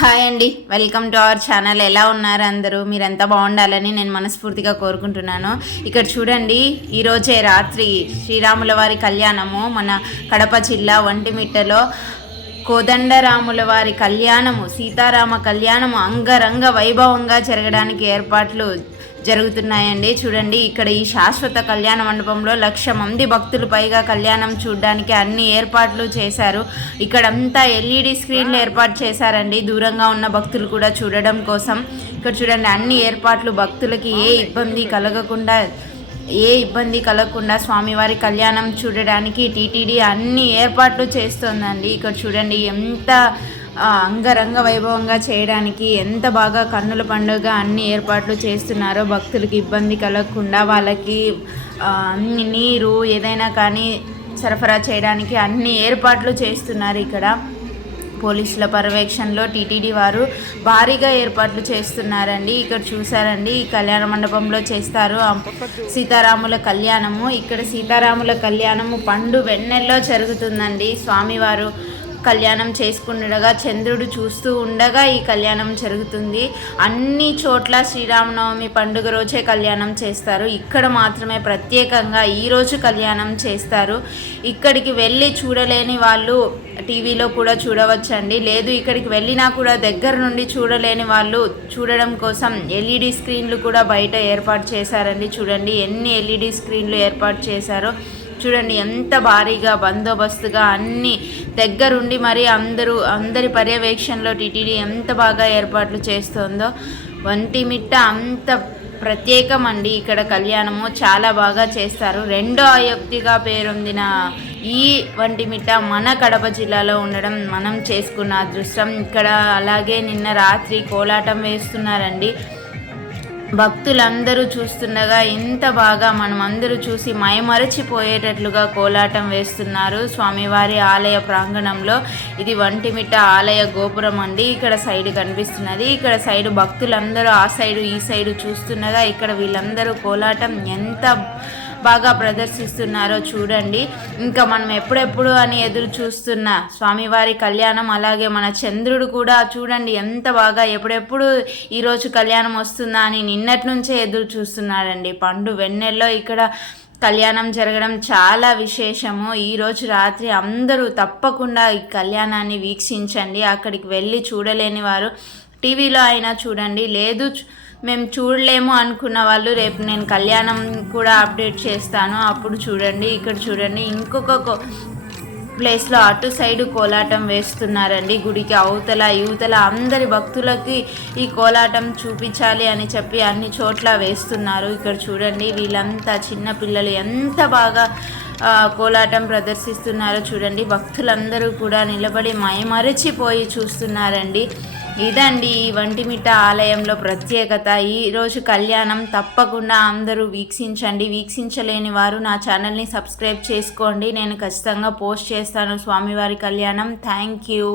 Hi అండి. Welcome to our channel. ఎలా ఉన్నారు అందరూ? మీరంతా బాగుండాలని నేను మనస్ఫూర్తిగా కోరుకుంటున్నాను. ఇక్కడ చూడండి ఈరోజే రాత్రి శ్రీరాముల వారి కళ్యాణము. మన కడప జిల్లా ఒంటిమిట్టలో కోదండరాముల వారి కళ్యాణము సీతారామ కళ్యాణము అంగరంగ వైభవంగా జరగడానికి ఏర్పాట్లు జరుగుతున్నాయండి. చూడండి ఇక్కడ ఈ శాశ్వత కళ్యాణ మండపంలో లక్ష మంది భక్తులు పైగా కళ్యాణం చూడడానికి అన్ని ఏర్పాట్లు చేశారు. ఇక్కడంతా ఎల్ఈడి స్క్రీన్లు ఏర్పాటు చేశారండి. దూరంగా ఉన్న భక్తులు కూడా చూడడం కోసం. ఇక్కడ చూడండి అన్ని ఏర్పాట్లు భక్తులకి ఏ ఇబ్బంది కలగకుండా ఏ ఇబ్బంది కలగకుండా స్వామివారి కళ్యాణం చూడడానికి టీటీడీ అన్ని ఏర్పాట్లు చేస్తోందండి. ఇక్కడ చూడండి ఎంత అంగరంగ వైభవంగా చేయడానికి ఎంత బాగా కన్నుల పండుగ అన్ని ఏర్పాట్లు చేస్తున్నారో భక్తులకి ఇబ్బంది కలగకుండా వాళ్ళకి నీరు ఏదైనా కానీ సరఫరా చేయడానికి అన్ని ఏర్పాట్లు చేస్తున్నారు ఇక్కడ. పోలీసుల పర్యవేక్షణలో టీటీడీ వారు భారీగా ఏర్పాట్లు చేస్తున్నారండి. ఇక్కడ చూసారండి ఈ కళ్యాణ మండపంలో చేస్తారు. సీతారాముల కళ్యాణము. ఇక్కడ సీతారాముల కళ్యాణము పండు వెన్నెల్లో జరుగుతుందండి. స్వామివారు కళ్యాణం చేసుకుండగా చంద్రుడు చూస్తూ ఉండగా ఈ కళ్యాణం జరుగుతుంది. అన్ని చోట్ల శ్రీరామనవమి పండుగ రోజే కళ్యాణం చేస్తారు. ఇక్కడ మాత్రమే ప్రత్యేకంగా ఈరోజు కళ్యాణం చేస్తారు. ఇక్కడికి వెళ్ళి చూడలేని వాళ్ళు టీవీలో కూడా చూడవచ్చండి. లేదు ఇక్కడికి వెళ్ళినా కూడా దగ్గర నుండి చూడలేని వాళ్ళు చూడడం కోసం ఎల్ఈడి స్క్రీన్లు కూడా బయట ఏర్పాటు చేశారండి. చూడండి ఎన్ని ఎల్ఈడి స్క్రీన్లు ఏర్పాటు చేశారో. చూడండి ఎంత భారీగా బందోబస్తుగా అన్ని దగ్గరుండి మరి అందరూ అందరి పర్యవేక్షణలో టీటీడీ ఎంత బాగా ఏర్పాట్లు చేస్తుందో వంటిమిట్ట అంత ప్రత్యేకం అండి ఇక్కడ కళ్యాణము. చాలా బాగా చేస్తారు. రెండో అయోక్తిగా పేరొందిన ఈ వంటిమిట్ట మన కడప జిల్లాలో ఉండడం మనం చేసుకున్న అదృష్టం. ఇక్కడ అలాగే నిన్న రాత్రి కోలాటం వేస్తున్నారండి. భక్తులందరూ చూస్తుండగా ఇంత బాగా మనం అందరూ చూసి మైమరచిపోయేటట్లుగా కోలాటం వేస్తున్నారు. స్వామివారి ఆలయ ప్రాంగణంలో ఇది వంటిమిట్ట ఆలయ గోపురం అండి. ఇక్కడ సైడ్ కనిపిస్తున్నది. ఇక్కడ సైడ్ భక్తులందరూ ఆ సైడు ఈ సైడు చూస్తుండగా ఇక్కడ వీళ్ళందరూ కోలాటం ఎంత బాగా ప్రదర్శిస్తున్నారో చూడండి. ఇంకా మనం ఎప్పుడెప్పుడు అని ఎదురు చూస్తున్న స్వామివారి కళ్యాణం అలాగే మన చంద్రుడు కూడా చూడండి ఎంత బాగా ఎప్పుడెప్పుడు ఈరోజు కళ్యాణం వస్తుందా అని నిన్నటి నుంచే ఎదురు చూస్తున్నాడండి. పండు వెన్నెల్లో ఇక్కడ కళ్యాణం జరగడం చాలా విశేషము. ఈరోజు రాత్రి అందరూ తప్పకుండా ఈ కళ్యాణాన్ని వీక్షించండి. అక్కడికి వెళ్ళి చూడలేని వారు టీవీలో అయినా చూడండి. లేదు మేము చూడలేము అనుకున్న వాళ్ళు రేపు నేను కళ్యాణం కూడా అప్డేట్ చేస్తాను. అప్పుడు చూడండి ఇక్కడ చూడండి. ఇంకొక ప్లేస్లో అటు సైడు కోలాటం వేస్తున్నారండి. గుడికి అవతల యువతల అందరి భక్తులకి ఈ కోలాటం చూపించాలి అని చెప్పి అన్ని చోట్ల వేస్తున్నారు. ఇక్కడ చూడండి వీళ్ళంతా చిన్న పిల్లలు ఎంత బాగా కోలాటం ప్రదర్శిస్తున్నారో చూడండి. భక్తులందరూ కూడా నిలబడి మయమరచిపోయి చూస్తున్నారండి. ఇదండి ఈ వంటిమిట్ట ఆలయంలో ప్రత్యేకత. ఈరోజు కళ్యాణం తప్పకుండా అందరూ వీక్షించండి. వీక్షించలేని వారు నా ఛానల్ని సబ్స్క్రైబ్ చేసుకోండి. నేను ఖచ్చితంగా పోస్ట్ చేస్తాను. స్వామివారి కళ్యాణం. Thank you.